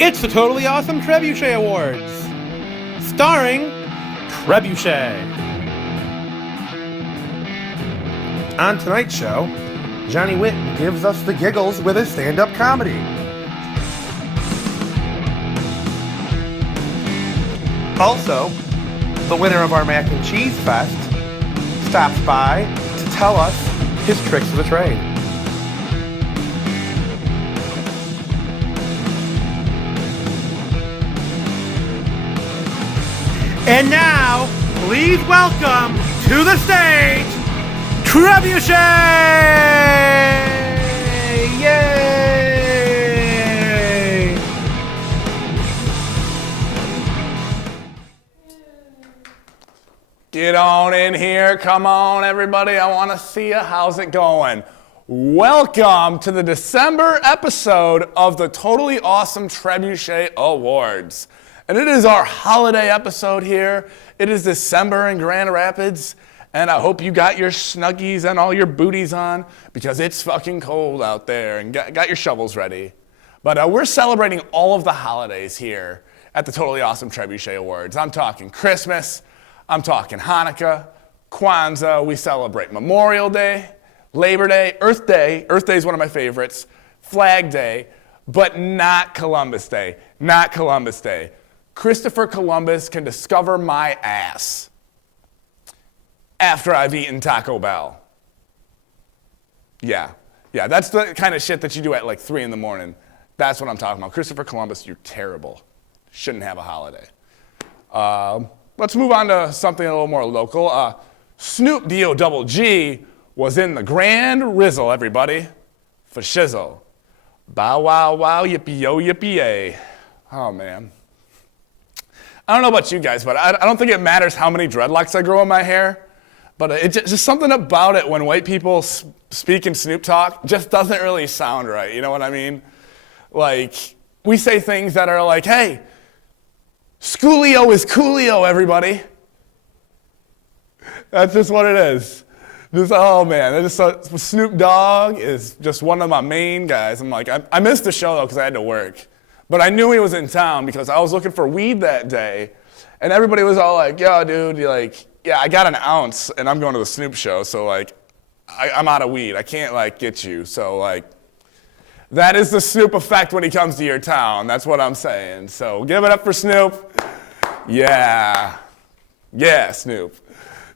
It's the Totally Awesome Trebuchet Awards, starring Trebuchet. On tonight's show, Johnny Whit gives us the giggles with his stand-up comedy. Also, the winner of our Mac and Cheese Fest stops by to tell us his tricks of the trade. And now, please welcome to the stage, Trebuchet! Yay! Get on in here. Come on, everybody. I want to see you. How's it going? Welcome to the December episode of the Totally Awesome Trebuchet Awards. And it is our holiday episode here. It is December in Grand Rapids, and I hope you got your Snuggies and all your booties on because it's fucking cold out there, and got your shovels ready. But we're celebrating all of the holidays here at the Totally Awesome Trebuchet Awards. I'm talking Christmas, I'm talking Hanukkah, Kwanzaa, we celebrate Memorial Day, Labor Day, Earth Day. Earth Day is one of my favorites, Flag Day, but not Columbus Day, not Columbus Day. Christopher Columbus can discover my ass after I've eaten Taco Bell. Yeah, that's the kind of shit that you do at like 3 in the morning. That's what I'm talking about. Christopher Columbus, you're terrible. Shouldn't have a holiday. Let's move on to something a little more local. Snoop D-O-double-G was in the Grand Rizzle, everybody, for shizzle. Bow wow wow, yippee yo, yippee yay. Oh man. I don't know about you guys, but I don't think it matters how many dreadlocks I grow in my hair, but it's just something about it when white people speak in Snoop talk just doesn't really sound right, you know what I mean? Like, we say things that are like, hey, Schoolio is coolio, everybody. That's just what it is. Just, oh man, Snoop Dogg is just one of my main guys. I'm like, I missed the show though because I had to work. But I knew he was in town because I was looking for weed that day, and everybody was all like, yo, dude, you're like, yeah, I got an ounce, and I'm going to the Snoop show, so, like, I'm out of weed. I can't, like, get you. So, like, that is the Snoop effect when he comes to your town. That's what I'm saying. So give it up for Snoop. Yeah. Yeah, Snoop.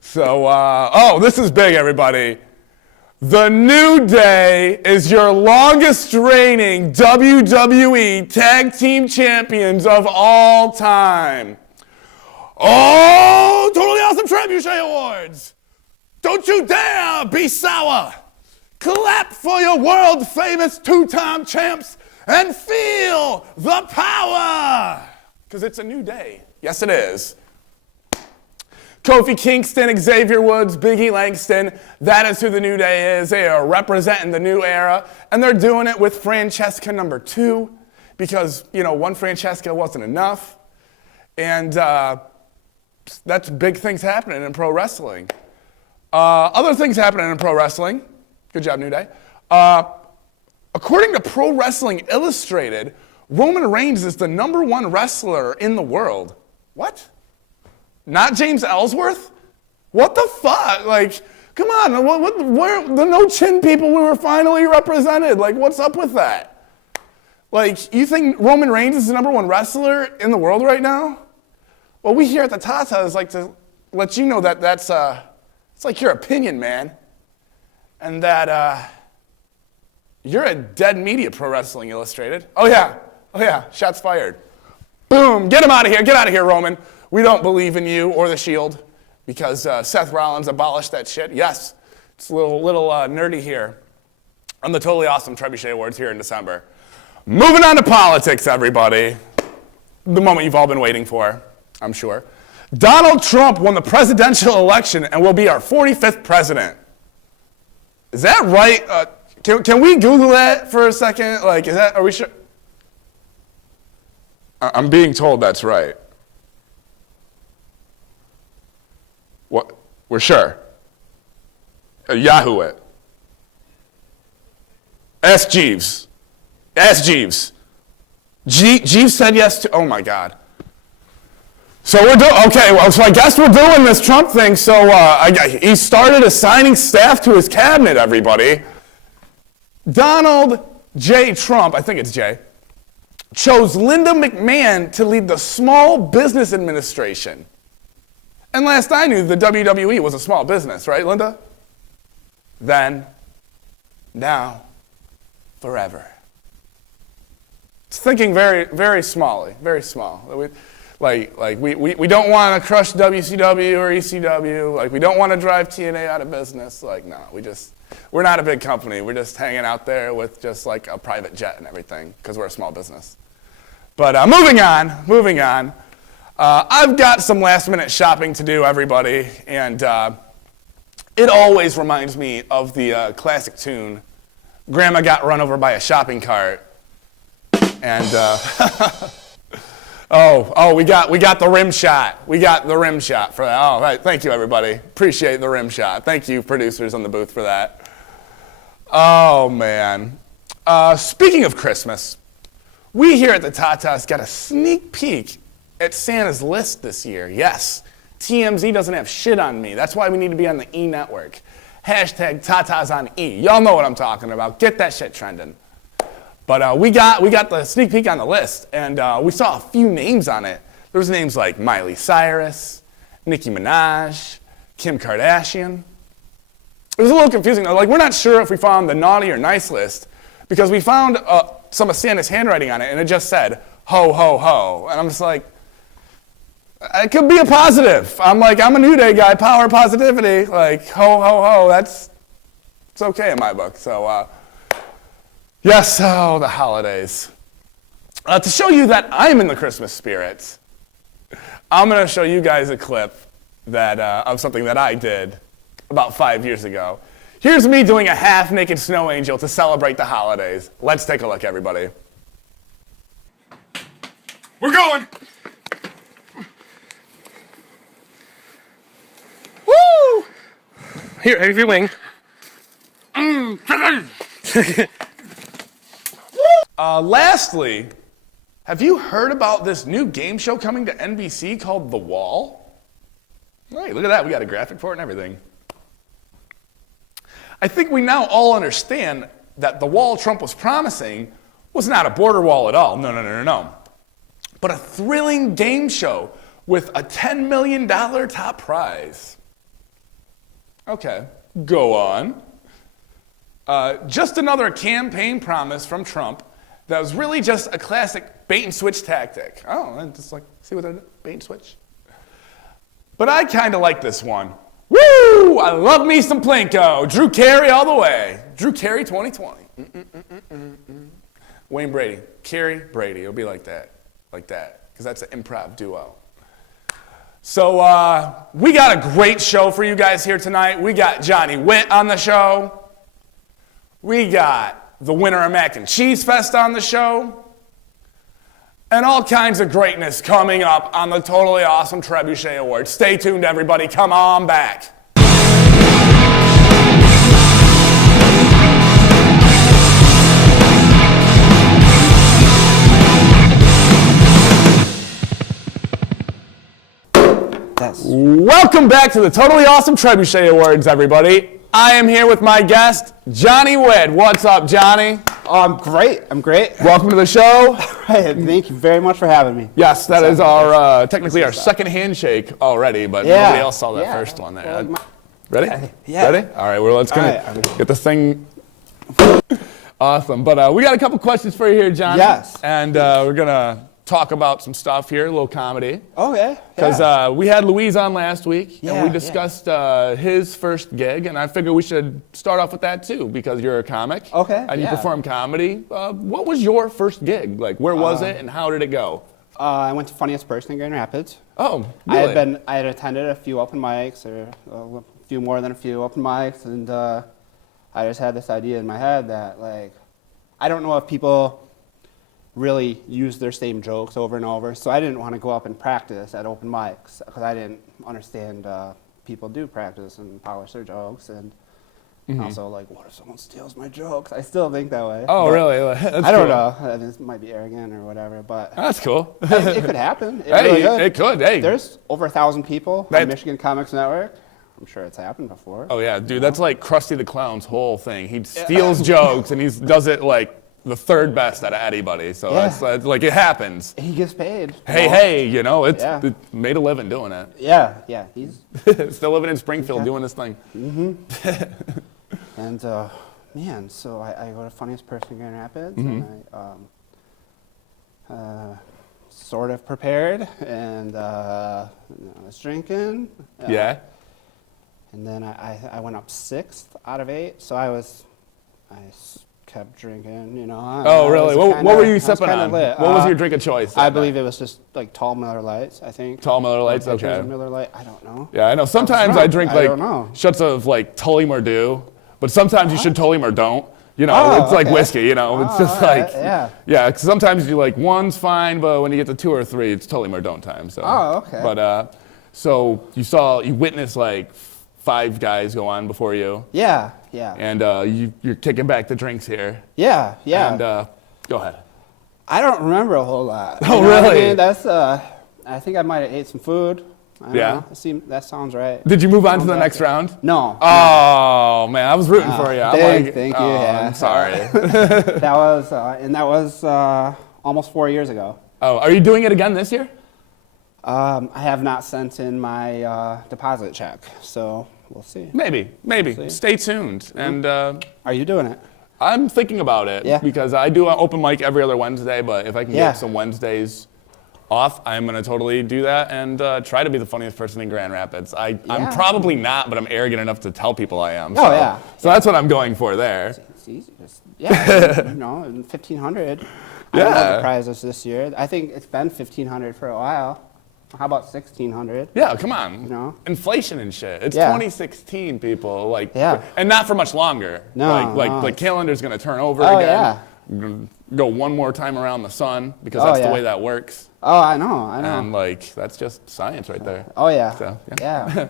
So, this is big, everybody. The New Day is your longest reigning WWE Tag Team Champions of all time. Oh, Totally Awesome Trebuchet Awards. Don't you dare be sour. Clap for your world famous 2-time champs and feel the power. Because it's a new day. Yes, it is. Kofi Kingston, Xavier Woods, Biggie Langston, that is who the New Day is. They are representing the new era, and they're doing it with Francesca number 2 because, one Francesca wasn't enough. And that's big things happening in pro wrestling. Other things happening in pro wrestling. Good job, New Day. According to Pro Wrestling Illustrated, Roman Reigns is the #1 wrestler in the world. What? Not James Ellsworth? What the fuck? Like, come on, where the no chin people, we were finally represented. Like, what's up with that? Like, you think Roman Reigns is the #1 wrestler in the world right now? Well, we here at the TATAs like to let you know that it's like your opinion, man. And that you're a dead meat at Pro Wrestling Illustrated. Oh yeah, shots fired. Boom, get him out of here, get out of here, Roman. We don't believe in you or the Shield because Seth Rollins abolished that shit. Yes, it's a little nerdy here on the Totally Awesome Trebuchet Awards here in December. Moving on to politics, everybody. The moment you've all been waiting for, I'm sure. Donald Trump won the presidential election and will be our 45th president. Is that right? Can we Google that for a second? Like, are we sure? I'm being told that's right. What? We're sure. Yahoo it. Ask Jeeves. Jeeves said yes to, oh my God. So so I guess we're doing this Trump thing. So he started assigning staff to his cabinet, everybody. Donald J. Trump, I think it's J, chose Linda McMahon to lead the Small Business Administration. And last I knew, the WWE was a small business, right, Linda? Then, now, forever. It's thinking very, very small. We don't want to crush WCW or ECW. Like, we don't want to drive TNA out of business. Like, no, we're not a big company. We're just hanging out there with just like a private jet and everything because we're a small business. But moving on. I've got some last minute shopping to do, everybody, and it always reminds me of the classic tune, Grandma Got Run Over by a Shopping Cart. And we got the rim shot. We got the rim shot for that. Oh, right. Thank you, everybody. Appreciate the rim shot. Thank you, producers on the booth, for that. Oh, man. Speaking of Christmas, we here at the TATAs got a sneak peek at Santa's list this year. Yes, TMZ doesn't have shit on me. That's why we need to be on the E Network. Hashtag TATAs on E. Y'all know what I'm talking about. Get that shit trending. But we got the sneak peek on the list, and we saw a few names on it. There was names like Miley Cyrus, Nicki Minaj, Kim Kardashian. It was a little confusing though. Like, we're not sure if we found the naughty or nice list because we found some of Santa's handwriting on it, and it just said, ho, ho, ho. And I'm just like, it could be a positive. I'm a New Day guy, power, positivity. Like, ho, ho, ho, it's okay in my book. So, yes, the holidays. To show you that I'm in the Christmas spirit, I'm going to show you guys a clip of something that I did about 5 years ago. Here's me doing a half-naked snow angel to celebrate the holidays. Let's take a look, everybody. We're going! Woo! Here, have your wing. Lastly, have you heard about this new game show coming to NBC called The Wall? Right, look at that. We got a graphic for it and everything. I think we now all understand that the wall Trump was promising was not a border wall at all. No. But a thrilling game show with a $10 million top prize. Okay, go on. Just another campaign promise from Trump that was really just a classic bait and switch tactic. Oh, and just like, see what I did? Bait and switch. But I kind of like this one. Woo! I love me some Plinko. Drew Carey all the way. Drew Carey 2020. Wayne Brady. Carey, Brady. It'll be like that. Because that's an improv duo. So we got a great show for you guys here tonight. We got Johnny Whit on the show. We got the winner of Mac and Cheese Fest on the show. And all kinds of greatness coming up on the Totally Awesome Trebuchet Awards. Stay tuned, everybody. Come on back. Welcome back to the Totally Awesome Trebuchet Awards, everybody. I am here with my guest, Johnny Whit. What's up, Johnny? I'm great. Welcome to the show. Right, thank you very much for having me. Yes, that is our technically our second handshake already, but nobody else saw that first one there. Ready? Yeah. Ready? All right, well, let's get this thing. Awesome. But we got a couple questions for you here, Johnny. Yes. And we're going to talk about some stuff here, a little comedy. Okay. Because we had Louise on last week, and we Yeah, discussed his first gig, and I figure we should start off with that too, because you're a comic. Okay, And you yeah. perform comedy. What was your first gig? Like, where was it, and how did it go? I went to Funniest Person in Grand Rapids. Oh, really? I had attended a few open mics, or a few more than a few open mics, and I just had this idea in my head that, like, I don't know if people really use their same jokes over and over, so I didn't want to go up and practice at open mics because I didn't understand people do practice and polish their jokes, and Also, like, what if someone steals my jokes? I still think that way. Oh, but really? That's I don't cool. know. This might be arrogant or whatever, but That's cool. it could happen. It Hey, really could. it could. Hey. There's over 1,000 people That- on Michigan Comics Network. I'm sure it's happened before. Oh yeah, dude, that's like Krusty the Clown's whole thing. He steals jokes and he does it like the third best out of anybody. So Yeah. it's like it happens. He gets paid. Hey, you know, it made a living doing it. Yeah, he's Still living in Springfield doing this thing. and man. So I go to Funniest Person in Grand Rapids, and I sort of prepared, and I was drinking. Yeah. And then I went up 6th out of 8, so I kept drinking, you know. Oh, really? What were you I was sipping kinda on? lit. What was your drink of choice? I believe it was just like tall Miller Lights, I think. Tall Miller Lights, Or pictures okay. of Miller Light, I don't know. Yeah, I know. Sometimes I drunk. drink I like don't know. shots of like Tully or do, but sometimes you should Tully or don't. You know, it's like okay. whiskey, you know. It's just all like, right, yeah. Yeah, 'cause sometimes you like one's fine, but when you get to 2 or 3, it's Tully or don't time. So. Oh, okay. But so you witnessed like 5 guys go on before you, Yeah. and you're kicking back the drinks here. Yeah. And go ahead. I don't remember a whole lot. Oh, You know what I really? mean? That's I think I might have ate some food. I don't Yeah. know. That sounds right. Did you move on to the Sounds next right. round? No. Oh man, I was rooting for you. I'm Thank you. oh, Yeah. I'm sorry. That was almost 4 years ago. Oh, are you doing it again this year? I have not sent in my deposit check, so we'll see. Maybe. See. Stay tuned. And Are you doing it? I'm thinking about it Yeah. because I do an open mic every other Wednesday, but if I can Yeah. get some Wednesdays off, I'm going to totally do that and try to be the funniest person in Grand Rapids. I'm Yeah. probably not, but I'm arrogant enough to tell people I am. Oh, so, yeah. So that's what I'm going for there. It's easy. Yeah, you know, 1,500. I don't know Yeah. the prizes this year. I think it's been 1,500 for a while. How about 1,600? Yeah, come on. You know? Inflation and shit. It's Yeah. 2016, people. Like, Yeah. and not for much longer. No, Like no. the calendar's gonna turn over Oh, again. yeah. We're gonna go one more time around the sun because Oh, that's the yeah. way that works. Oh, I know. And like that's just science right there. Oh, yeah. So, Yeah.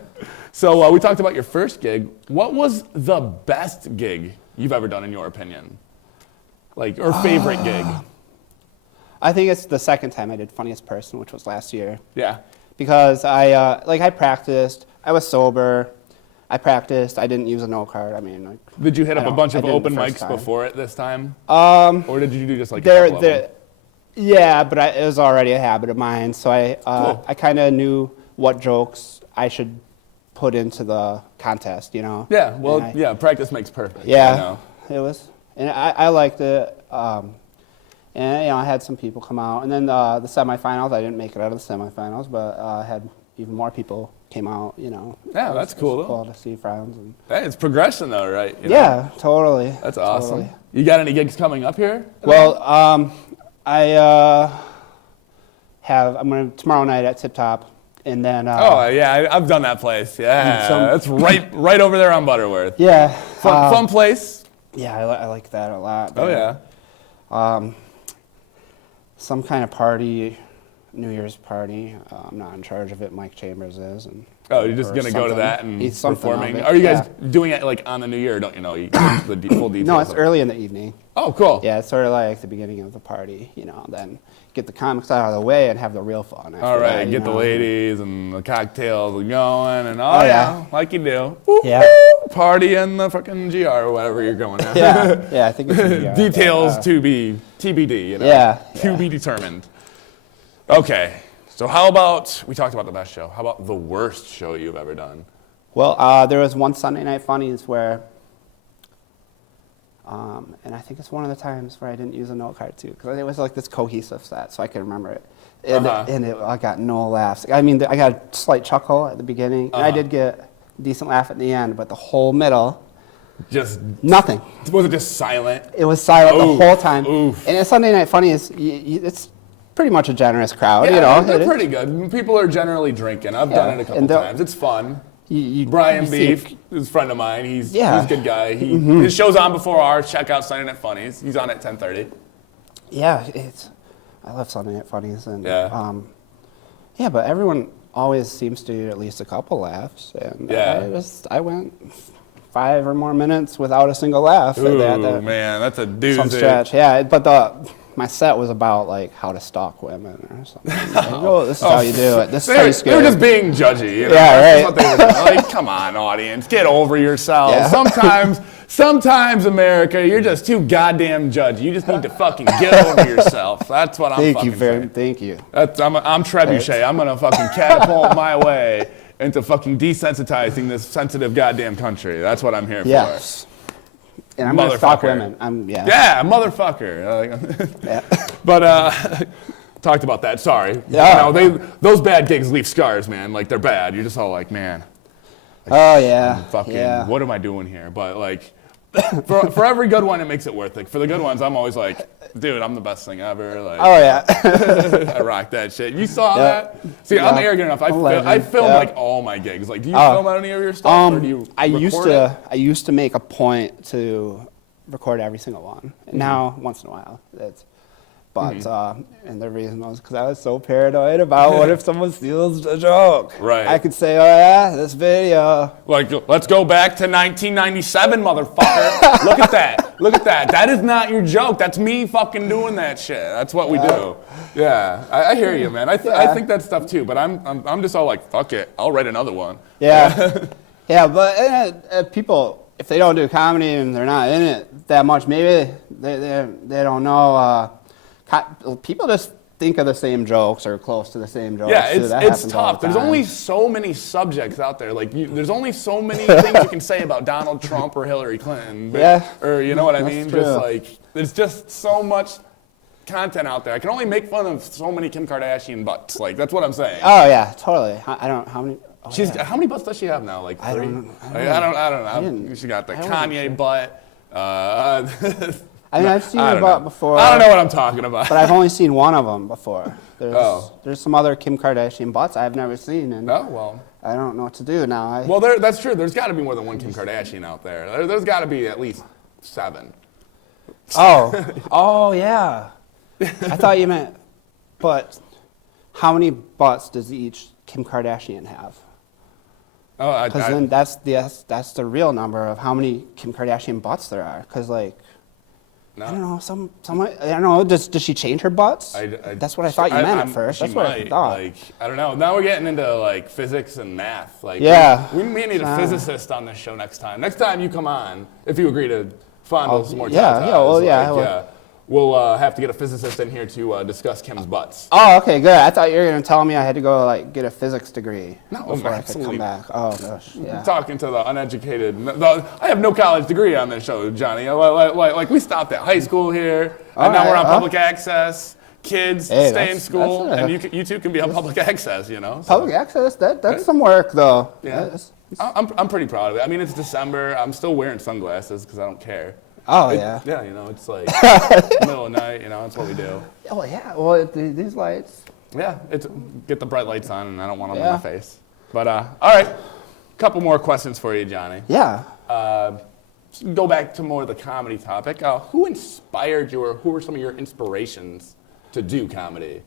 So we talked about your first gig. What was the best gig you've ever done in your opinion? Like, or favorite gig? I think it's the second time I did Funniest Person, which was last year. Yeah. Because I practiced. I was sober. I practiced. I didn't use a note card. I mean, like, Did you hit up a bunch I of did it open the first mics time. before it this time? Or did you do just like a couple of them? Yeah, but it was already a habit of mine. So Cool. I kind of knew what jokes I should put into the contest, you know? Yeah, well, And yeah, practice makes perfect. Yeah, I know. it was, and I liked it. And you know, I had some people come out, and then the semifinals. I didn't make it out of the semifinals, but I had even more people came out. You know. Yeah, that's cool, though. Cool to see friends. And Hey, it's progression though, right? You know? yeah, totally. That's awesome. Totally. You got any gigs coming up here? Well, I I'm gonna tomorrow night at Tip Top, and then. Oh yeah, I've done that place. Yeah, Some- that's right over there on Butterworth. Yeah. Fun place. Yeah, I like that a lot. Oh yeah. Some kind of party, New Year's party. I'm not in charge of it. Mike Chambers is. And Oh, you're just or gonna go to something. that and He's something performing. of it, Are you guys yeah. doing it like on the New Year? Or don't you know the full details? No, it's of it? early in the evening. Oh, cool. Yeah, it's sort of like the beginning of the party, you know. Then get the comics out of the way and have the real fun. After All right, that, you get the know. ladies and the cocktails going, and Oh, yeah, yeah. like you do. Woo, Yeah. woo, party in the fucking GR or whatever you're going at. Yeah, I think it's a VR, Details but, to be TBD, you know. Yeah, To yeah. be determined. Okay, so how about, we talked about the best show. How about the worst show you've ever done? Well, there was one Sunday Night Funnies where, and I think it's one of the times where I didn't use a note card too, because it was like this cohesive set, so I can remember it. And, I got no laughs. I mean, I got a slight chuckle at the beginning, and I did get a decent laugh at the end, but the whole middle, Just, nothing. was it just silent? It was silent Oof, the whole time. oof. And a Sunday Night Funnies, it's pretty much a generous crowd, Yeah, you know. they're It is. pretty good. People are generally drinking. I've done Yeah, it a couple and times. It's fun. You Brian you see- Beef is a friend of mine. He's Yeah. a good guy. His show's on before ours. Check out Sunday Night Funnies. He's on at 10:30. Yeah, I love Sunday Night Funnies, and Yeah. yeah, but everyone always seems to get at least a couple laughs, and Yeah. I went 5 or more minutes without a single laugh. Ooh, that man, that's a doozy. some stretch. Yeah, but my set was about like how to stalk women or something. Like, oh, this is how you do it. This is how you They were just being judgy. You know? Yeah, That's right. what they were doing. Like, come on, audience, get over yourselves. Yeah. Sometimes, America, you're just too goddamn judgy. You just need to fucking get over yourself. That's what I'm fucking saying. Thank you. I'm Trebuchet. I'm gonna fucking catapult my way into fucking desensitizing this sensitive goddamn country. That's what I'm here Yes. And I'm gonna stalk Motherfucker. women. Yeah, motherfucker. Yeah. But talked about that. Sorry. Yeah. You know, those bad gigs leave scars, man. Like they're bad. You're just all like, man. Oh yeah. I'm fucking. Yeah. What am I doing here? But like, for every good one, it makes it worth it. For the good ones, I'm always like, dude, I'm the best thing ever. Like, Oh yeah. I rock that shit. You saw Yeah. that? See, I'm Yeah. arrogant enough. I legend. film Yeah. like all my gigs. Like, do you film any of your stuff, or do you I record it? used to make a point to record every single one. And now, once in a while, and the reason was because I was so paranoid about what if someone steals a joke. Right. I could say, oh yeah, this video. Like, let's go back to 1997, motherfucker. Look at that. Look at that. That is not your joke. That's me fucking doing that shit. That's what we do. Yeah, I hear you, man. I think that stuff too, but I'm just all like, fuck it. I'll write another one. Yeah. Yeah, but people, if they don't do comedy and they're not in it that much, maybe they don't know. People just think of the same jokes or close to the same jokes. Yeah, too. That it's happens all tough. the There's time. only so many subjects out there. Like, there's only so many things you can say about Donald Trump or Hillary Clinton. But, Yeah. Or you know what I That's mean? true. Just like, there's just so much content out there. I can only make fun of so many Kim Kardashian butts. Like, that's what I'm saying. Oh yeah, totally. I don't how many. Oh, yeah. How many butts does she have now? Like 3? I don't know. I don't know. She got the Kanye butt. I mean, I've seen I her don't butt know. before. I don't know what I'm talking about. But I've only seen one of them before. Oh. There's some other Kim Kardashian butts I've never seen, and Oh, well. I don't know what to do now. Well, that's true. There's got to be more than one Kim Kardashian out there. There's got to be at least 7. Oh yeah. I thought you meant, but how many butts does each Kim Kardashian have? Oh, Because then that's the real number of how many Kim Kardashian butts there are. Because like, no. I don't know, I don't know. Does she change her butts? That's what I thought you meant at first. That's what I thought. Like, I don't know. Now we're getting into like physics and math. Like, Yeah. we may need a physicist on this show next time. Next time you come on, if you agree to fondle some more TATAs, we'll have to get a physicist in here to discuss Kim's butts. Oh, okay, good. I thought you were gonna tell me I had to go like get a physics degree before I could absolutely. come back. Oh gosh, yeah. Talking to the uneducated. I have no college degree on this show, Johnny. Like we stopped at high school here, and now we're on public access. Kids stay in school, and you two can be on public access, you know. So. Public access, that's some work though. Yeah. I'm pretty proud of it. I mean, it's December. I'm still wearing sunglasses because I don't care. Oh yeah. Yeah, you know, it's like middle of the night. You know, that's what we do. Oh yeah. Well, these lights. Yeah, it's get the bright lights on, and I don't want them in my face. But all right, couple more questions for you, Johnny. Yeah. Go back to more of the comedy topic. Who inspired you, or who were some of your inspirations to do comedy?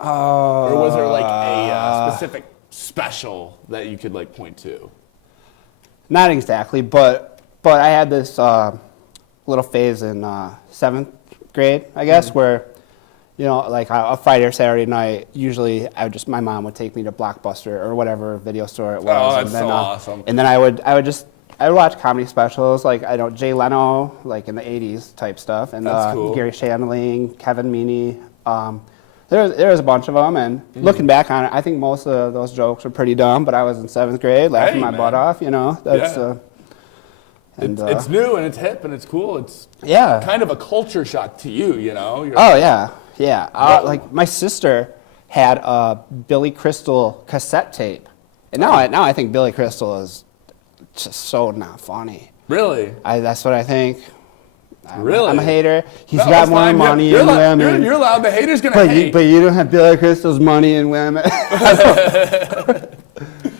Or was there like a specific special that you could like point to? Not exactly, but I had this little phase in 7th grade, I guess, where, you know, like a Friday or Saturday night, usually my mom would take me to Blockbuster or whatever video store it was. Oh, that's and then, so awesome. And then I would watch comedy specials, like, I know, Jay Leno, like in the 80s type stuff, and That's cool. Gary Shandling, Kevin Meaney. There was a bunch of them, and looking back on it, I think most of those jokes were pretty dumb, but I was in 7th grade laughing my butt off, you know. That's, it's new and it's hip and it's cool. It's kind of a culture shock to you, you know. Like my sister had a Billy Crystal cassette tape, and now I think Billy Crystal is just so not funny. Really? That's what I think. Really? I'm a hater. He's got more money and women. You're allowed. The hater's gonna hate. But you don't have Billy Crystal's money and women.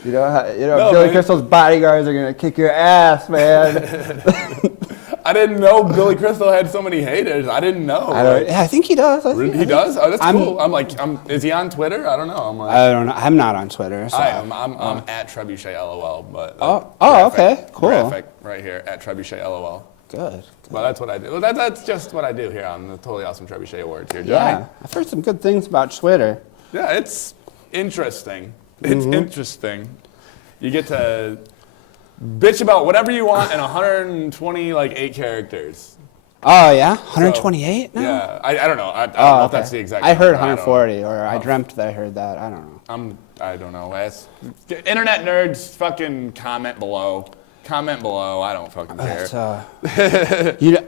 Billy Crystal's bodyguards are gonna kick your ass, man. I didn't know Billy Crystal had so many haters. I didn't know. I think he does. He does? Oh, that's cool. Is he on Twitter? I don't know. I don't know. I'm not on Twitter. So. I'm at Trebuchet LOL, but okay, cool. Graphic right here at Trebuchet LOL. Good. Well, that's what I do. Well, that's just what I do here on the Totally Awesome Trebuchet Awards here, Johnny. Yeah, I've heard some good things about Twitter. Yeah, it's interesting. It's interesting. You get to bitch about whatever you want in 128 characters. Oh, yeah? 128 now? Yeah, I don't know. I don't know if that's the exact I heard number. 140, or I dreamt that I heard that. I don't know. I don't know. Internet nerds, fucking comment below. Comment below. I don't fucking care.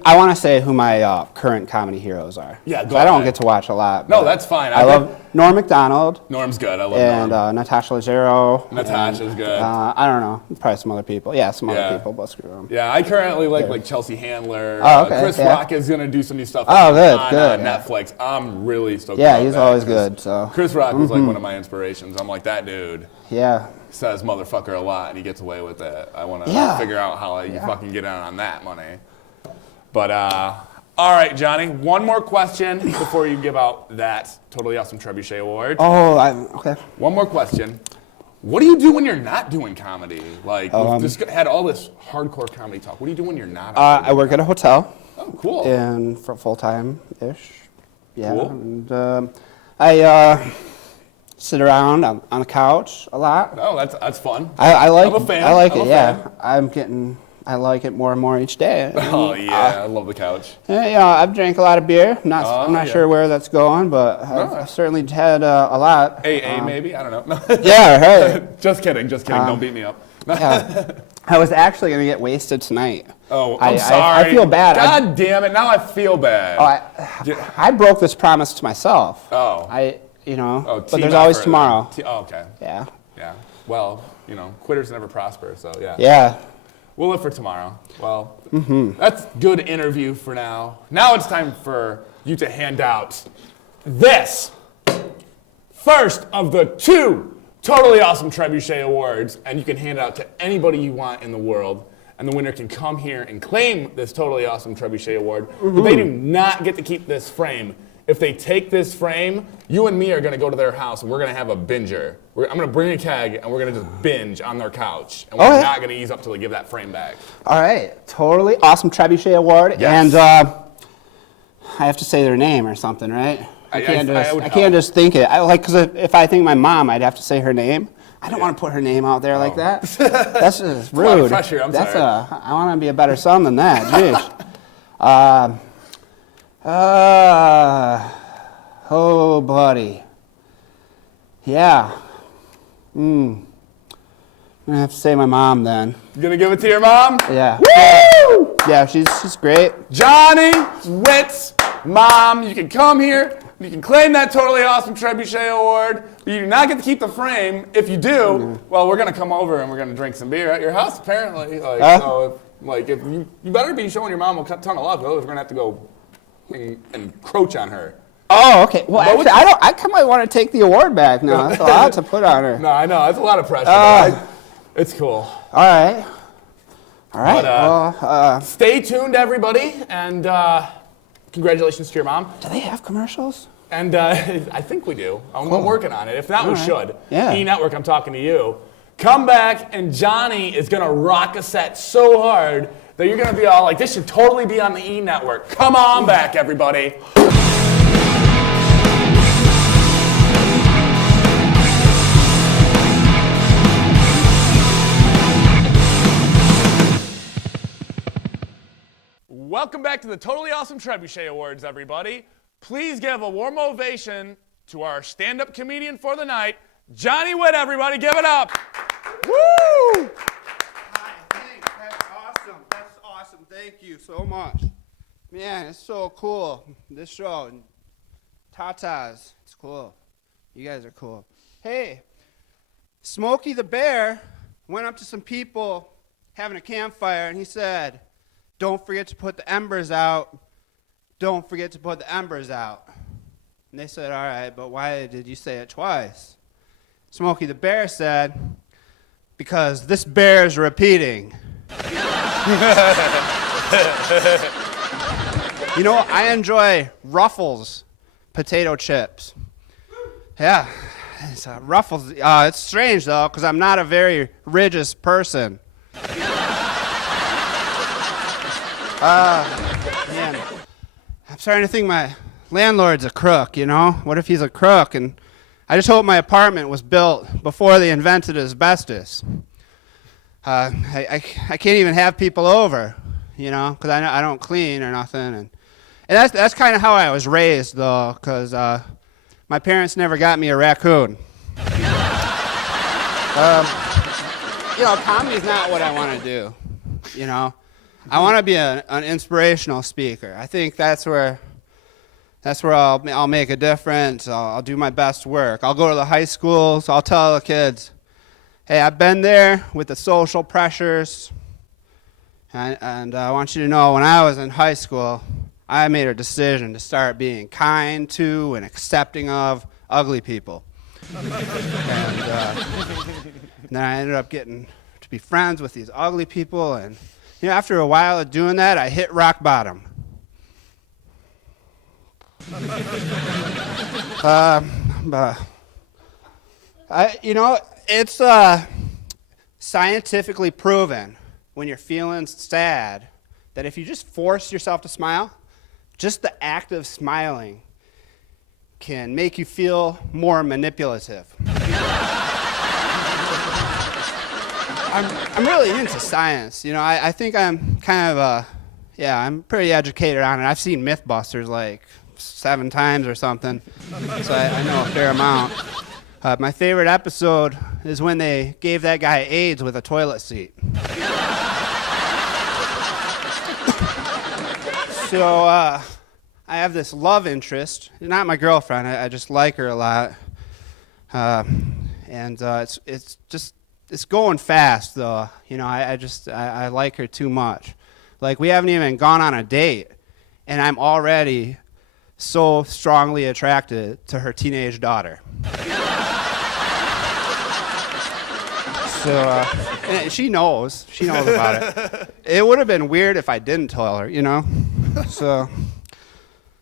I want to say who my current comedy heroes are. Yeah, go I don't ahead. get to watch a lot. No, that's fine. I love Norm Macdonald. Norm's good. I love and Norm. Natasha Leggero. Natasha's good. I don't know. Probably some other people. Yeah, some other people, but screw them. Yeah, I currently like Chelsea Handler. Oh, okay. Chris Rock is going to do some new stuff Oh, good, on good. Netflix. I'm really stoked Yeah, about he's that, always good. So Chris Rock was like one of my inspirations. I'm like, that dude yeah. says motherfucker a lot and he gets away with it. I want to figure out how you fucking get on that money. But, all right, Johnny, one more question before you give out that Totally Awesome Trebuchet Award. Oh, okay. One more question. What do you do when you're not doing comedy? Like, we've just had all this hardcore comedy talk. What do you do when you're not? I work at a hotel. Oh, cool. And for full-time-ish. Yeah. Cool. And I sit around on the couch a lot. Oh, that's fun. I like. I'm a fan. I like I'm it. a Yeah. fan. I like it more and more each day. Oh yeah, I love the couch. Yeah, I've drank a lot of beer. I'm not sure where that's going, but I've certainly had a lot. AA maybe? I don't know. Yeah, right. Just kidding. Don't beat me up. Yeah. I was actually going to get wasted tonight. Oh, I'm sorry. I feel bad. God damn it! Now I feel bad. I broke this promise to myself. Oh. But there's always tomorrow. Okay. Yeah. Yeah. Well, quitters never prosper, so yeah. Yeah. We'll live for tomorrow. Well, that's good interview for now. Now it's time for you to hand out this first of the 2 Totally Awesome Trebuchet Awards, and you can hand it out to anybody you want in the world, and the winner can come here and claim this Totally Awesome Trebuchet Award, but they do not get to keep this frame. If they take this frame, you and me are going to go to their house and we're going to have a binger. I'm going to bring a keg and we're going to just binge on their couch. And we're not going to ease up till they give that frame back. All right. Totally Awesome Trebuchet Award. Yes. And I have to say their name or something, right? I can't just think it. Because if I think my mom, I'd have to say her name. I don't want to put her name out there like that. That's just rude. A lot of pressure. I'm sorry. I want to be a better son than that. Jeez. Oh, buddy. Yeah. I'm gonna have to say my mom then. You gonna give it to your mom? Yeah. Woo! Yeah, she's great. Johnny Whit's mom, you can come here, you can claim that Totally Awesome Trebuchet Award, but you do not get to keep the frame. If you do, well, we're gonna come over and we're gonna drink some beer at your house, apparently. If you better be showing your mom a ton of love, otherwise we're gonna have to go and encroach on her. Oh, okay. Well, actually, I might want to take the award back now. That's a lot to put on her. No, I know. That's a lot of pressure. It's cool. All right. But, stay tuned, everybody, and congratulations to your mom. Do they have commercials? And I think we do. I'm working on it. If not, we should. Yeah. E-Network, I'm talking to you. Come back, and Johnny is going to rock a set so hard that you're going to be all like, this should totally be on the E-Network. Come on back, everybody. Welcome back to the Totally Awesome Trebuchet Awards, everybody. Please give a warm ovation to our stand-up comedian for the night, Johnny Whit, everybody. Give it up. Woo! Hi, thanks. That's awesome. That's awesome. Thank you so much. Man, it's so cool. This show, TATAs, it's cool. You guys are cool. Hey, Smokey the Bear went up to some people having a campfire, and he said, "Don't forget to put the embers out. Don't forget to put the embers out." And they said, "All right, but why did you say it twice?" Smokey the Bear said, "Because this bear is repeating." You know, I enjoy Ruffles potato chips. Yeah, it's Ruffles. It's strange, though, because I'm not a very religious person. Man, I'm starting to think my landlord's a crook, you know? What if he's a crook? And I just hope my apartment was built before they invented asbestos. I can't even have people over, you know, because I don't clean or nothing. And that's kind of how I was raised, though, because my parents never got me a raccoon. You know, comedy's not what I want to do, you know. I want to be an inspirational speaker. I think that's where I'll make a difference. I'll do my best work. I'll go to the high schools. I'll tell the kids, hey, I've been there with the social pressures, and I want you to know when I was in high school, I made a decision to start being kind to and accepting of ugly people. And then I ended up getting to be friends with these ugly people, and you know, after a while of doing that, I hit rock bottom. You know, it's scientifically proven when you're feeling sad that if you just force yourself to smile, just the act of smiling can make you feel more manipulative. I'm really into science. You know, I think I'm kind of I'm pretty educated on it. I've seen Mythbusters like 7 times or something, so I know a fair amount. My favorite episode is when they gave that guy AIDS with a toilet seat. So I have this love interest, not my girlfriend. I just like her a lot, and it's going fast though. You know, I like her too much. Like, we haven't even gone on a date, and I'm already so strongly attracted to her teenage daughter. So, and she knows about it. It would have been weird if I didn't tell her, you know? So,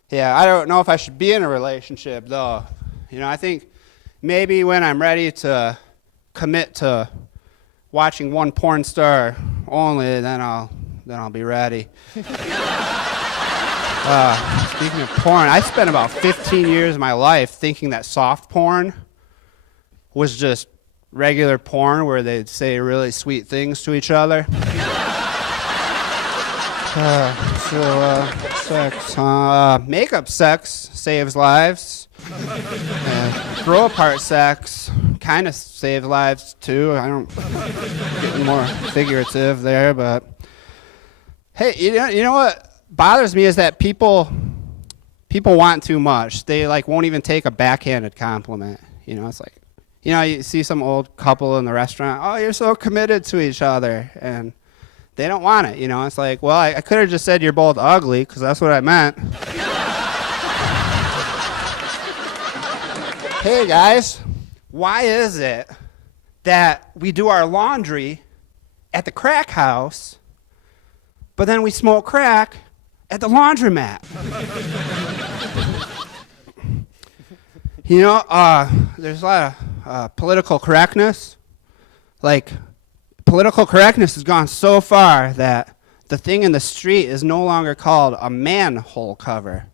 yeah, I don't know if I should be in a relationship, though. You know, I think maybe when I'm ready to commit to watching one porn star only, then I'll be ready. Speaking of porn, I spent about 15 years of my life thinking that soft porn was just regular porn where they'd say really sweet things to each other. Sex. Makeup sex saves lives. Throw apart sex kind of saves lives too. I don't get more figurative there, but hey, you know what bothers me is that people want too much. They like won't even take a backhanded compliment. You know, it's like, you know, you see some old couple in the restaurant, oh, you're so committed to each other, and they don't want it, you know. It's like, well, I could have just said you're both ugly, because that's what I meant. Hey, guys, why is it that we do our laundry at the crack house, but then we smoke crack at the laundromat? You know, there's a lot of political correctness. Like, political correctness has gone so far that the thing in the street is no longer called a manhole cover.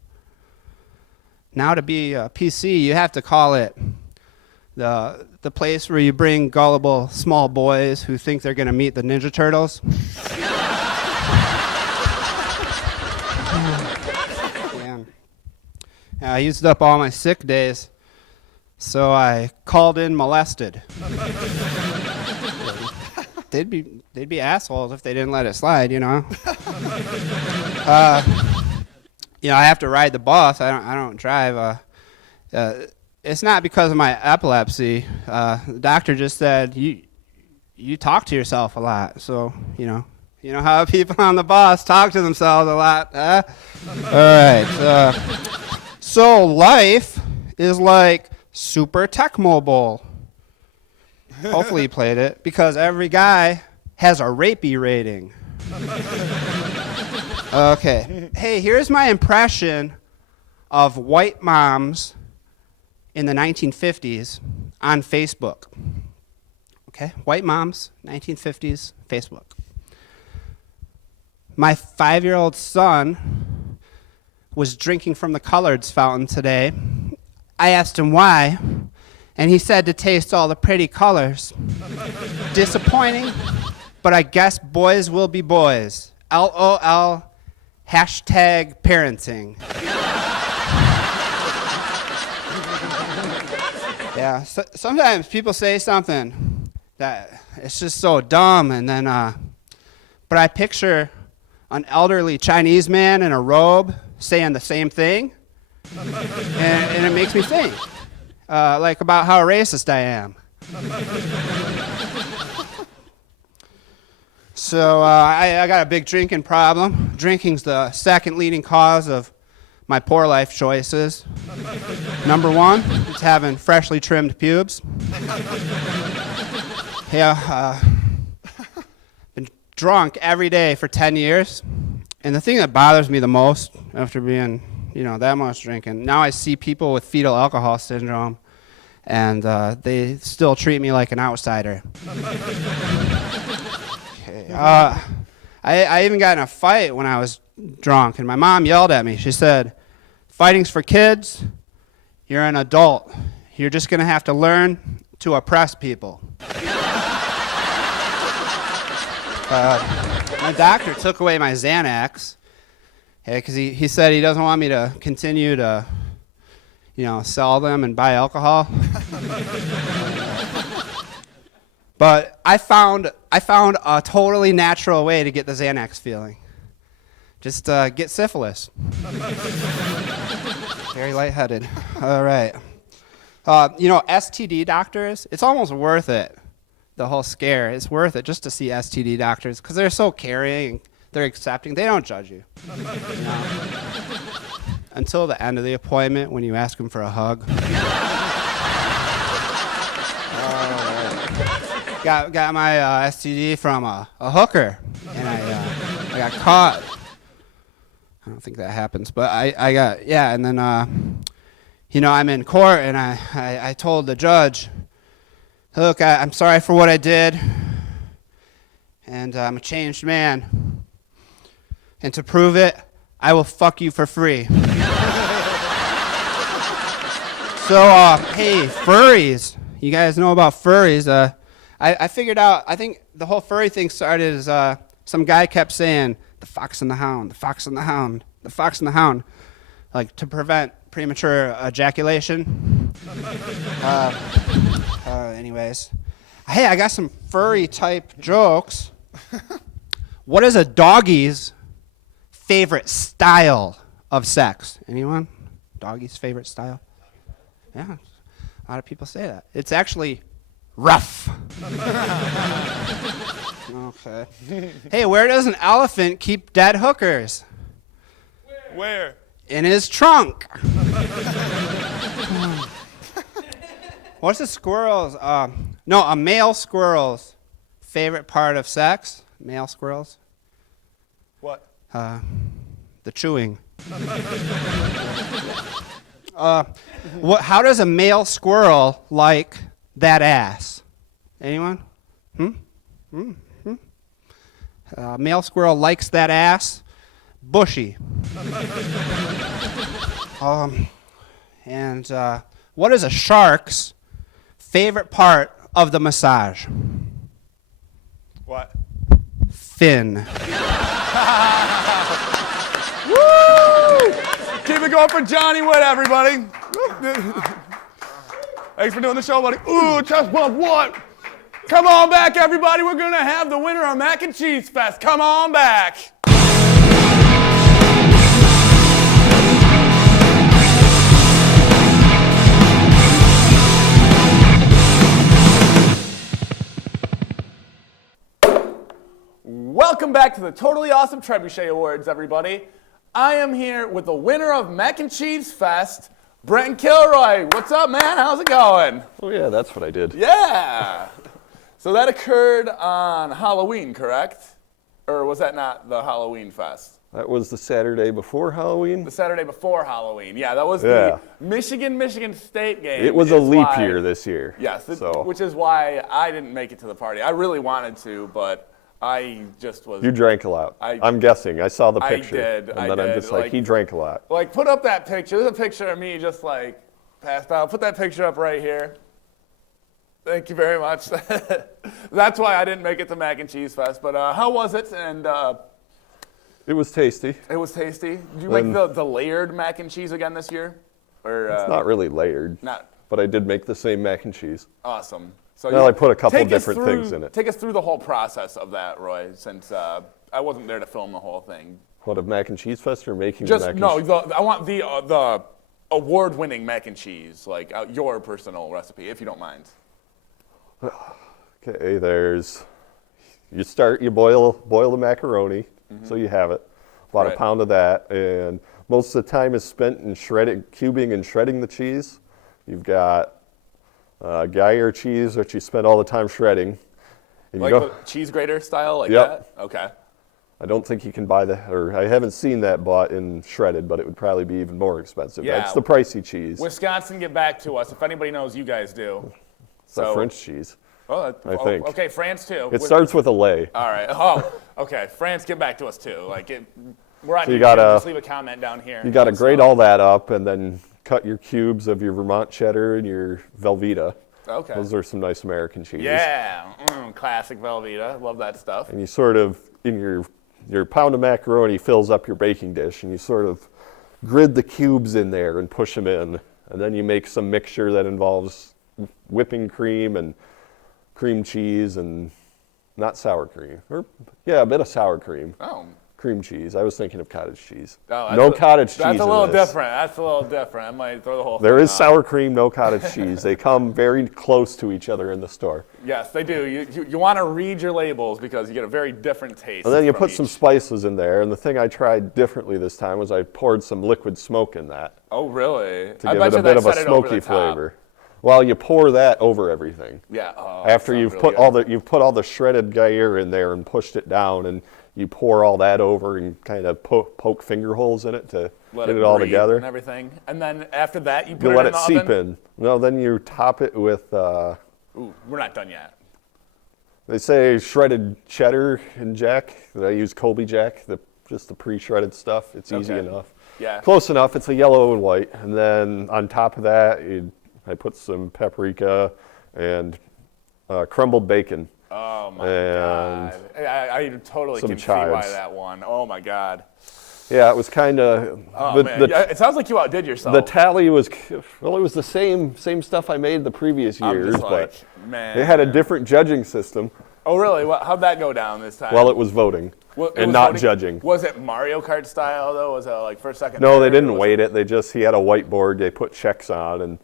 Now to be a PC, you have to call it the place where you bring gullible small boys who think they're going to meet the Ninja Turtles. Damn. I used up all my sick days, so I called in molested. They'd be assholes if they didn't let it slide, you know. You know, I have to ride the bus. I don't drive. It's not because of my epilepsy. The doctor just said you talk to yourself a lot. So you know how people on the bus talk to themselves a lot. All right. So life is like Super Tecmo Bowl. Hopefully you played it, because every guy has a rapey rating. Okay. Hey, here's my impression of white moms in the 1950s on Facebook. Okay, white moms, 1950s, Facebook. My 5-year-old son was drinking from the Coloreds fountain today. I asked him why, and he said to taste all the pretty colors. Disappointing, but I guess boys will be boys. LOL, hashtag parenting. Yeah, so, sometimes people say something that it's just so dumb, and then, but I picture an elderly Chinese man in a robe saying the same thing, and it makes me think, like about how racist I am. So I got a big drinking problem. Drinking's the second leading cause of my poor life choices. Number one, it's having freshly trimmed pubes. Yeah, been drunk every day for 10 years. And the thing that bothers me the most after being, that much drinking, now I see people with fetal alcohol syndrome, and they still treat me like an outsider. Okay. I even got in a fight when I was drunk, and my mom yelled at me. She said, "Fighting's for kids. You're an adult. You're just going to have to learn to oppress people." My doctor took away my Xanax because he said he doesn't want me to continue to, sell them and buy alcohol. But I found a totally natural way to get the Xanax feeling. Just get syphilis. Very lightheaded. All right. STD doctors, it's almost worth it. The whole scare, it's worth it just to see STD doctors because they're so caring, they're accepting, they don't judge you. Until the end of the appointment when you ask them for a hug. Got my STD from a hooker, and I got caught. I don't think that happens, but I got, and then, I'm in court, and I told the judge, "Look, I'm sorry for what I did, and I'm a changed man, and to prove it, I will fuck you for free." So, hey, furries, you guys know about furries. I figured out, I think the whole furry thing started as some guy kept saying, "The fox and the hound, the fox and the hound, the fox and the hound," like to prevent premature ejaculation. Anyways, hey, I got some furry type jokes. What is a doggy's favorite style of sex? Anyone? Doggy's favorite style? Yeah, a lot of people say that. It's actually rough. Okay. Hey, where does an elephant keep dead hookers? Where? In his trunk. What's a squirrel's, a male squirrel's favorite part of sex? Male squirrels? What? The chewing. How does a male squirrel like that ass? Anyone? Male squirrel likes that ass bushy. What is a shark's favorite part of the massage? What? Fin. Woo! Keep it going for Johnny Whit, everybody. Thanks for doing the show, buddy. Ooh, chest bump, what? Come on back, everybody. We're going to have the winner of Mac and Cheese Fest. Come on back. Welcome back to the Totally Awesome Trebuchet Awards, everybody. I am here with the winner of Mac and Cheese Fest, Brent Kilroy. What's up, man? How's it going? Oh yeah, that's what I did. Yeah. So that occurred on Halloween, correct? Or was that not the Halloween Fest? That was the Saturday before Halloween? The Saturday before Halloween. Yeah, that was Yeah. the Michigan State game. It was a leap year this year. Yes, so. which is why I didn't make it to the party. I really wanted to, but I just was. You drank a lot. I'm guessing. I saw the picture. I did. And then I'm just like, he drank a lot. Like, put up that picture. There's a picture of me just like passed out. Put that picture up right here. Thank you very much. That's why I didn't make it to Mac and Cheese Fest. But how was it? And it was tasty. it was tasty. Did you make the layered mac and cheese again this year? Or It's not really layered. not But I did make the same mac and cheese. awesome. So Well, I put a couple take us different through- things in it. Take us through the whole process of that, Roy, since I wasn't there to film the whole thing. What, of Mac and Cheese Fest or making Just the mac no, and cheese? I want the award-winning mac and cheese, like your personal recipe, if you don't mind. Okay, you boil the macaroni, so you have it. About Right. a pound of that, and most of the time is spent in cubing and shredding the cheese. You've got Gruyere cheese, which you spend all the time shredding. And Like you the cheese grater style, like Yep. that? Okay. I don't think you can buy or I haven't seen that bought in shredded, but it would probably be even more expensive. Yeah. That's the pricey cheese. Wisconsin, get back to us. If anybody knows, you guys do. It's the French cheese. Oh, I think. Okay, France too. It starts with a lay. All right. Oh, okay. France, get back to us too. Like we're on So you YouTube. gotta- Just leave a comment down here. You got to Also. grate all that up and then cut your cubes of your Vermont cheddar and your Velveeta. Okay. Those are some nice American cheeses. Yeah, classic Velveeta. Love that stuff. And you sort of, in your pound of macaroni fills up your baking dish, and you sort of grid the cubes in there and push them in. And then you make some mixture that involves whipping cream and cream cheese and not sour cream. A bit of sour cream. Oh. Cream cheese. I was thinking of cottage cheese. Oh, No cottage cheese. That's a in little this. different. That's a little different. I might throw the whole There thing is out. sour cream, no cottage cheese. They come very close to each other in the store. Yes, they do. You want to read your labels because you get a very different taste. And then you from put some each. spices in there. And the thing I tried differently this time was I poured some liquid smoke in that Oh, really? to give it a bit of a smoky flavor. Well, you pour that over everything. Yeah. Oh, After sounds you've really put all the shredded Gruyere in there and pushed it down, and you pour all that over and kind of poke finger holes in it to let get it all breathe together. and everything. And then after that, you put You it let in it the seep oven? in. No, then you top it with. Ooh, we're not done yet. They say shredded cheddar and jack. I use Colby Jack, just the pre-shredded stuff. It's easy Okay. enough. Yeah. Close enough. It's a yellow and white. And then on top of that, I put some paprika and crumbled bacon. Oh my And God. I totally some can see why chives. that one. Oh my God. Yeah, it was kind of. Oh man. Yeah, it sounds like you outdid yourself. The tally was, well, it was the same stuff I made the previous I'm years, just like, but man. they had a different judging system. Oh really? How'd that go down this time? Well, it was voting Well, it and was not voting? judging. Was it Mario Kart style though? Was it like first, second? No, they third, or didn't was weight it. He had a whiteboard. They put checks on, and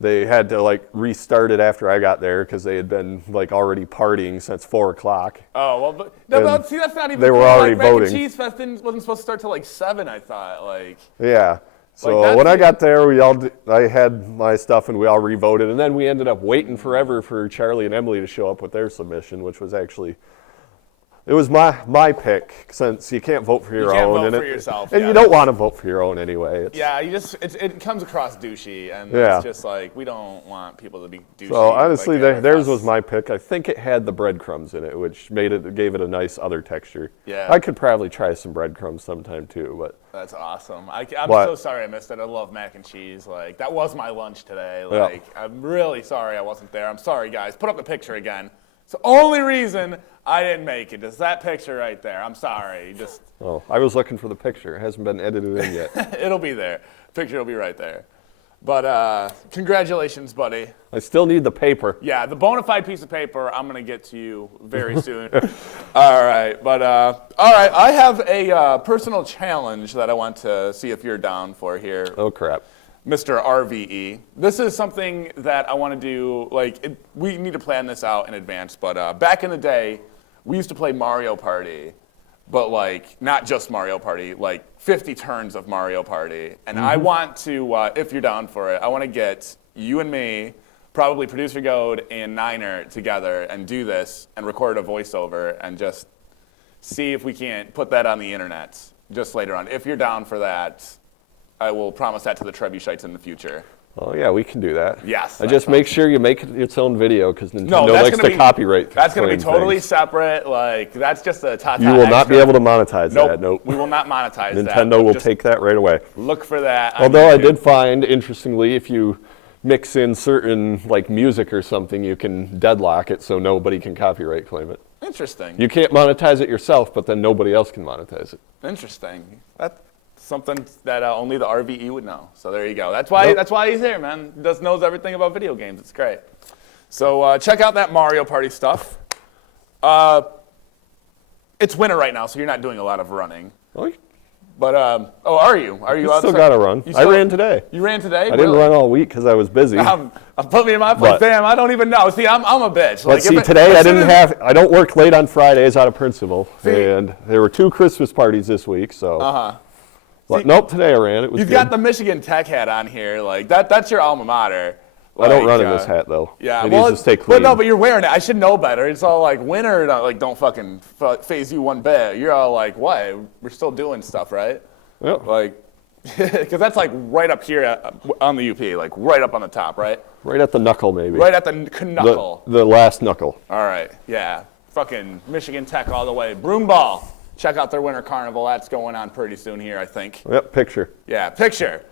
they had to like restart it after I got there because they had been like already partying since 4 o'clock. Oh well, And but see, that's not even. they were cool. already like, Mac and voting. Cheese Fest wasn't supposed to start till like 7. I thought like. Yeah. So that's when I the- got there, I had my stuff and we all revoted, and then we ended up waiting forever for Charlie and Emily to show up with their submission, which was actually. It was my pick, since you can't vote for your can't own, vote and for yourself, and yeah, you don't that's- want to vote for your own anyway. Yeah, it comes across douchey, and Yeah. it's just like we don't want people to be douchey. So honestly, like, with theirs us. was my pick. I think it had the breadcrumbs in it, which gave it a nice other texture. Yeah. I could probably try some breadcrumbs sometime too, but That's awesome. I'm But- so sorry I missed it. I love mac and cheese. Like that was my lunch today. Yeah. Like I'm really sorry I wasn't there. I'm sorry, guys. Put up the picture again. It's the only reason I didn't make it. Is that picture right there? I'm sorry. Just I was looking for the picture. It hasn't been edited in yet. it'll be there. Picture will be right there. But congratulations, buddy. I still need the paper. Yeah, the bona fide piece of paper I'm gonna get to you very soon. All right, but all right, I have a personal challenge that I want to see if you're down for here, Oh crap. Mr. RVE. This is something that I want to do. We need to plan this out in advance. But back in the day, we used to play Mario Party, but like not just Mario Party, like 50 turns of Mario Party. And I want to, if you're down for it, I want to get you and me, probably producer Goad and Niner together and do this and record a voiceover and just see if we can't put that on the internet. just later on. If you're down for that, I will promise that to the Trebuchets in the future. Oh yeah, we can do that. Yes. Just make sure you make it its own video because Nintendo that's likes gonna to be- copyright. That's going to be claim totally things. separate. Like, that's just a Tata You will not be extra. able to monetize Nope. that. Nope. We will not monetize that. Nintendo will Just take that right away. Look for that. on Although I YouTube. did find, interestingly, if you mix in certain like music or something, you can deadlock it so nobody can copyright claim it. Interesting. You can't monetize it yourself, but then nobody else can monetize it. Interesting. That's something that only the RVE would know. So there you go. That's why. Yep. That's why he's here, man. Just knows everything about video games. It's great. So check out that Mario Party stuff. It's winter right now, so you're not doing a lot of running. Oh, But are you? Are you you still outside? got to run. You I ran today. You ran today? I didn't run all week because I was busy. Put me in my place. But- Damn, I don't even know. See, I'm a bitch. But see, today I don't work late on Fridays out of principle, and there were 2 Christmas parties this week, so. But nope, today I ran. It was You've good. got the Michigan Tech hat on here. Like that's your alma mater. I don't Like, run in this hat though. Yeah, it well, needs to stay clean. But no, but you're wearing it. I should know better. It's all like winter, like don't fucking phase you one bit. You're all like, what? We're still doing stuff, right? Yep. Like, because that's like right up here on the UP, like right up on the top, right? Right at the knuckle, maybe. Right at the knuckle. The last knuckle. All right, yeah. Fucking Michigan Tech all the way. Broomball. Check out their winter carnival. That's going on pretty soon here, I think. Yep, picture. Yeah, picture.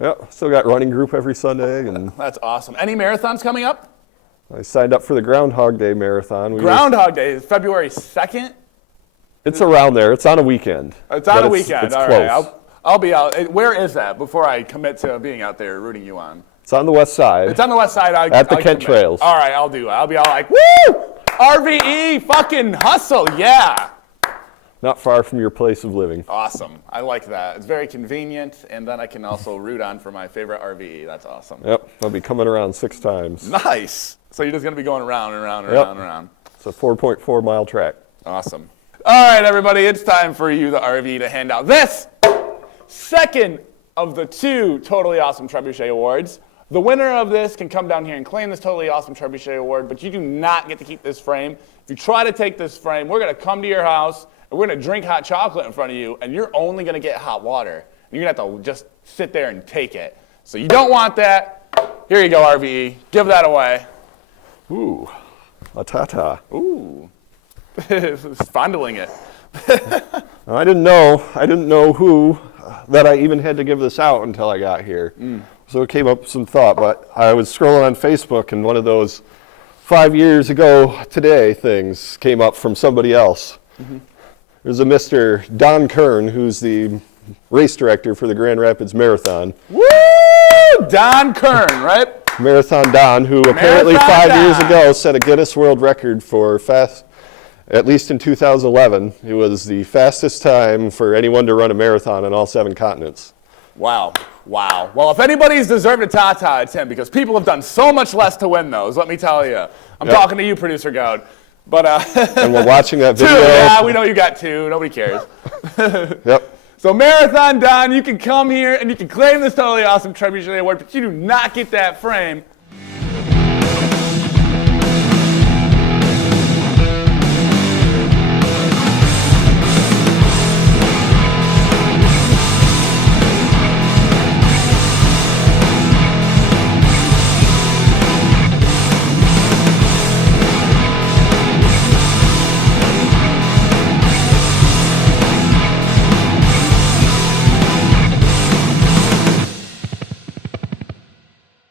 Yep, still got running group every Sunday, and That's awesome. Any marathons coming up? I signed up for the Groundhog Day marathon. Groundhog Day is February 2nd. It's around there. It's on a weekend. It's on but a weekend. It's All close. right. I'll be out. Where is that before I commit to being out there rooting you on? It's on the west side. It's on the west side. At the Kent Trails. All right, I'll do it. I'll be all like, woo! RVE, fucking hustle, yeah. Not far from your place of living. Awesome. I like that. It's very convenient, and then I can also root on for my favorite RVE. That's awesome. Yep, I'll be coming around 6 times. Nice. So you're just going to be going around and around and Yep. around and around. It's a 4.4 mile track. Awesome. All right, everybody, it's time for you, the RV, to hand out this second of the 2 Totally Awesome Trebuchet Awards. The winner of this can come down here and claim this Totally Awesome Trebuchet Award, but you do not get to keep this frame. If you try to take this frame, we're going to come to your house, and we're going to drink hot chocolate in front of you, and you're only going to get hot water. And you're going to have to just sit there and take it. So you don't want that. Here you go, RVE. Give that away. Ooh, a Tata. Ooh. Fondling it. I didn't know who that I even had to give this out until I got here. So it came up with some thought, but I was scrolling on Facebook and one of those 5 years ago today things came up from somebody else. There's a Mr. Don Kern, who's the race director for the Grand Rapids Marathon. Woo! Don Kern, right? Marathon Don, who apparently Marathon 5 years Don. ago set a Guinness World Record for fast, at least in 2011. It was the fastest time for anyone to run a marathon on all 7 continents. Wow. Wow. Well, if anybody's deserved a Tata, it's him, because people have done so much less to win those, let me tell you. I'm Yep. talking to you, producer Goad. But, And we're watching that 2, video. yeah, we know you got 2. Nobody cares. Yep. So Marathon Don, you can come here and you can claim this Totally Awesome Trebuchet Award, but you do not get that frame